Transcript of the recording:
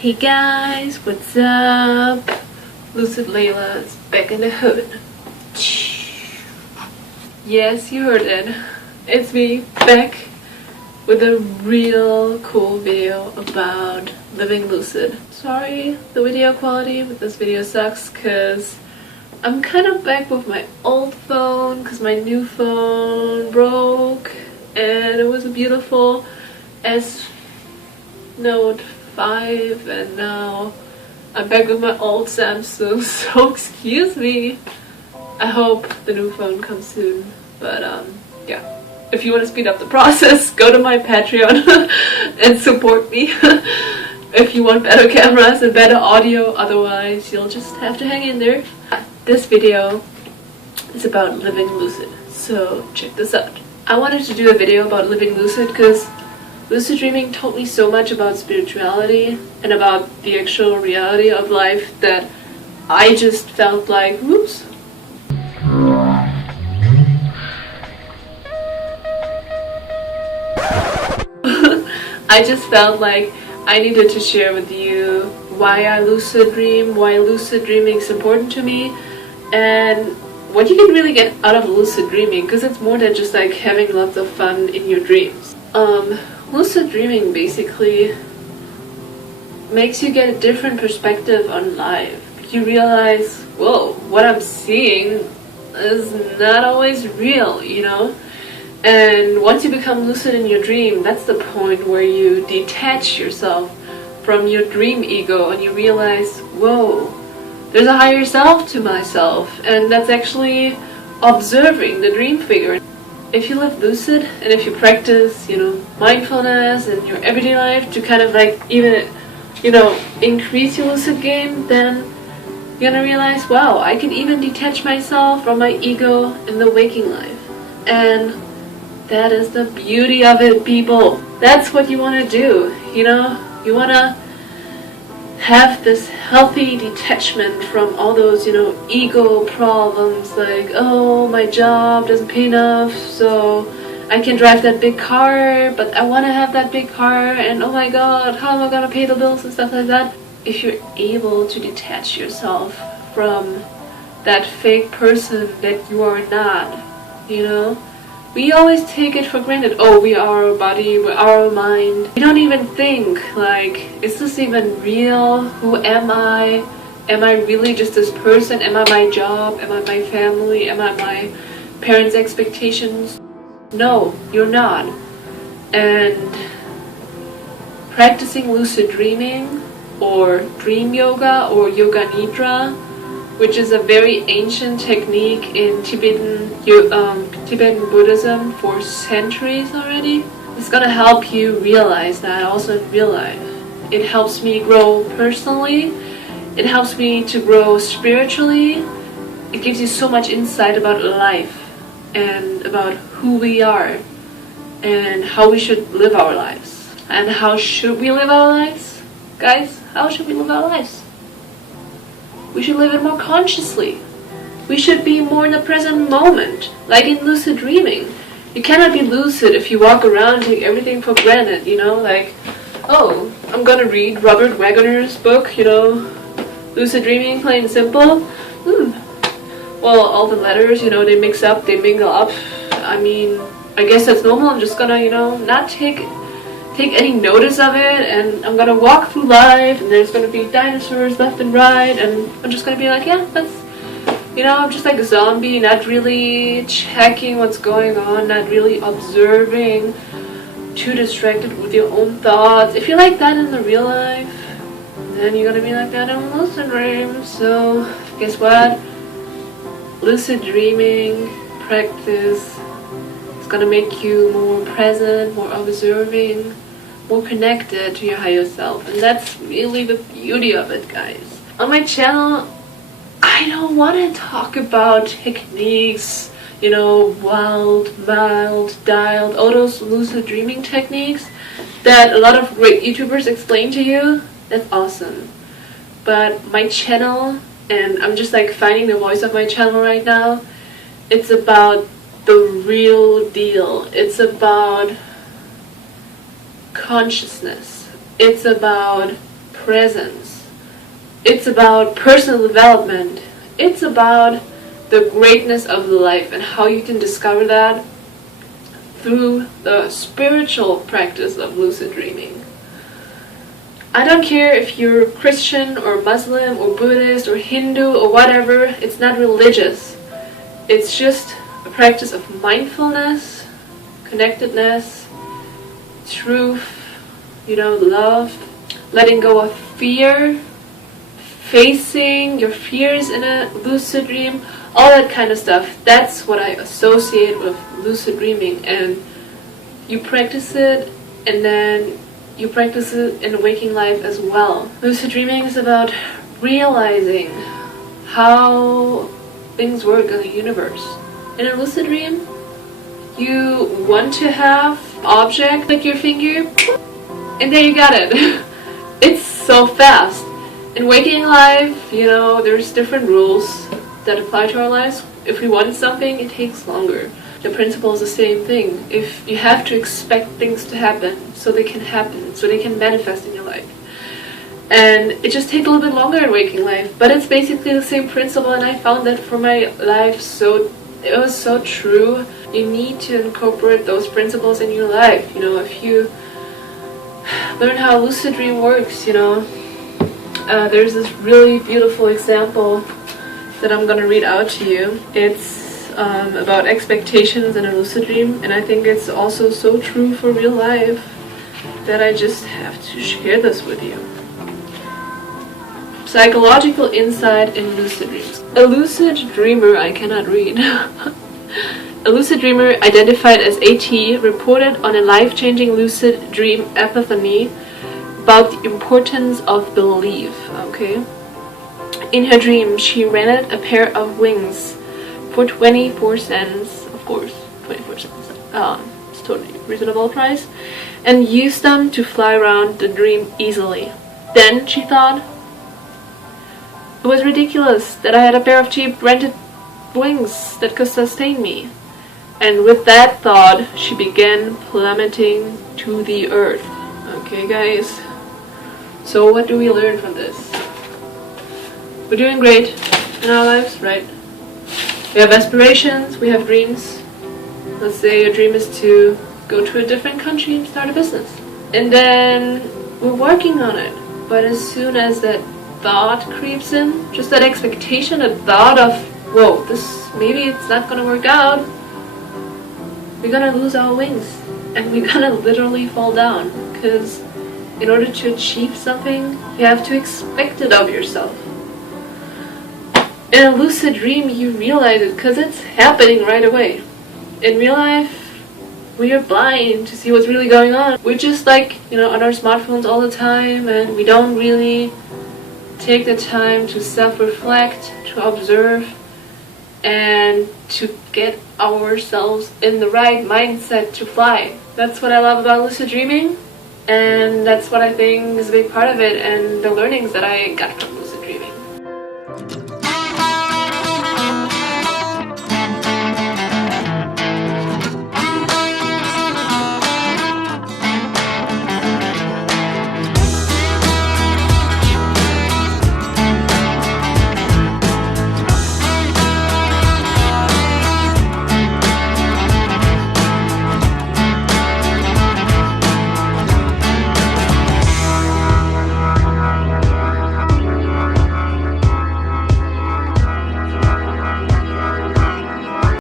Hey guys, what's up? Lucid Layla is back in the hood. Yes, you heard it. It's me, back with a real cool video about living lucid. Sorry, the video quality with this video sucks because I'm kind of back with my old phone because my new phone broke and it was a beautiful S Note 5 and now I'm back with my old Samsung, so excuse me. I hope the new phone comes soon, but yeah. If you want to speed up the process, go to my Patreon and support me. If you want better cameras and better audio, otherwise you'll just have to hang in there. This video is about living lucid, so check this out. I wanted to do a video about living lucid because lucid dreaming taught me so much about spirituality and about the actual reality of life that I just felt like, whoops. I just felt like I needed to share with you why I lucid dream, why lucid dreaming is important to me, and what you can really get out of lucid dreaming, because it's more than just like having lots of fun in your dreams. Lucid dreaming basically makes you get a different perspective on life. You realize, whoa, what I'm seeing is not always real, you know? And once you become lucid in your dream, that's the point where you detach yourself from your dream ego and you realize, whoa, there's a higher self to myself, and that's actually observing the dream figure. If you live lucid and if you practice, mindfulness in your everyday life to kind of like even, increase your lucid game, then you're gonna realize, wow, I can even detach myself from my ego in the waking life. And that is the beauty of it, people. That's what you want to do, You want to have this healthy detachment from all those, ego problems like, oh, my job doesn't pay enough, so I can drive that big car, but I want to have that big car, and oh my god, how am I going to pay the bills and stuff like that? If you're able to detach yourself from that fake person that you are not, we always take it for granted. Oh, we are our body, we are our mind. We don't even think, like, is this even real? Who am I? Am I really just this person? Am I my job? Am I my family? Am I my parents' expectations? No, you're not. And practicing lucid dreaming or dream yoga or yoga nidra, which is a very ancient technique in Tibetan Buddhism for centuries already. It's gonna help you realize that also in real life. It helps me grow personally. It helps me to grow spiritually. It gives you so much insight about life and about who we are and how we should live our lives. And how should we live our lives? Guys, how should we live our lives? We should live it more consciously. We should be more in the present moment, like in lucid dreaming. You cannot be lucid if you walk around and take everything for granted, like, oh, I'm gonna read Robert Wagner's book, Lucid Dreaming, plain and simple. Well, all the letters, they mix up, they mingle up. I mean, I guess that's normal. I'm just gonna, not take any notice of it, and I'm gonna walk through life and there's gonna be dinosaurs left and right, and I'm just gonna be like, yeah, that's, I'm just like a zombie, not really checking what's going on, not really observing, too distracted with your own thoughts. If you're like that in the real life, then you're gonna be like that in lucid dreams. So guess what? Lucid dreaming practice is gonna make you more present, more observing, more connected to your higher self, and that's really the beauty of it, guys. On my channel, I don't want to talk about techniques, wild, mild, dialed, all those lucid dreaming techniques that a lot of great YouTubers explain to you. That's awesome. But my channel, and I'm just like finding the voice of my channel right now, it's about the real deal. It's about consciousness. It's about presence. It's about personal development. It's about the greatness of the life and how you can discover that through the spiritual practice of lucid dreaming. I don't care if you're Christian or Muslim or Buddhist or Hindu or whatever, it's not religious. It's just a practice of mindfulness, connectedness, truth, love, letting go of fear, facing your fears in a lucid dream, all that kind of stuff. That's what I associate with lucid dreaming, and you practice it, and then you practice it in waking life as well. Lucid dreaming is about realizing how things work in the universe. In a lucid dream, you want to have an object like your finger, and there you got it. It's so fast. In waking life, there's different rules that apply to our lives. If we want something, it takes longer. The principle is the same thing. If you have to expect things to happen, so they can manifest in your life. And it just takes a little bit longer in waking life, but it's basically the same principle, and I found that for my life, so it was so true. You need to incorporate those principles in your life. If you learn how lucid dream works, there's this really beautiful example that I'm gonna read out to you. It's about expectations in a lucid dream, and I think it's also so true for real life that I just have to share this with you. Psychological insight in lucid dreams. A lucid dreamer, I cannot read. A lucid dreamer identified as AT reported on a life-changing lucid dream epiphany about the importance of belief, okay? In her dream, she rented a pair of wings for 24 cents, of course, 24 cents, it's totally reasonable price, and used them to fly around the dream easily. Then she thought, it was ridiculous that I had a pair of cheap rented wings that could sustain me. And with that thought, she began plummeting to the earth. Okay, guys? So what do we learn from this? We're doing great in our lives, right? We have aspirations, we have dreams. Let's say your dream is to go to a different country and start a business. And then we're working on it. But as soon as that thought creeps in, just that expectation, a thought of, whoa, maybe it's not gonna work out, we're gonna lose our wings and we're gonna literally fall down, because in order to achieve something, you have to expect it of yourself. In a lucid dream, you realize it because it's happening right away. In real life, we are blind to see what's really going on. We're just on our smartphones all the time, and we don't really take the time to self-reflect, to observe, and to get ourselves in the right mindset to fly. That's what I love about lucid dreaming, and that's what I think is a big part of it, and the learnings that I got from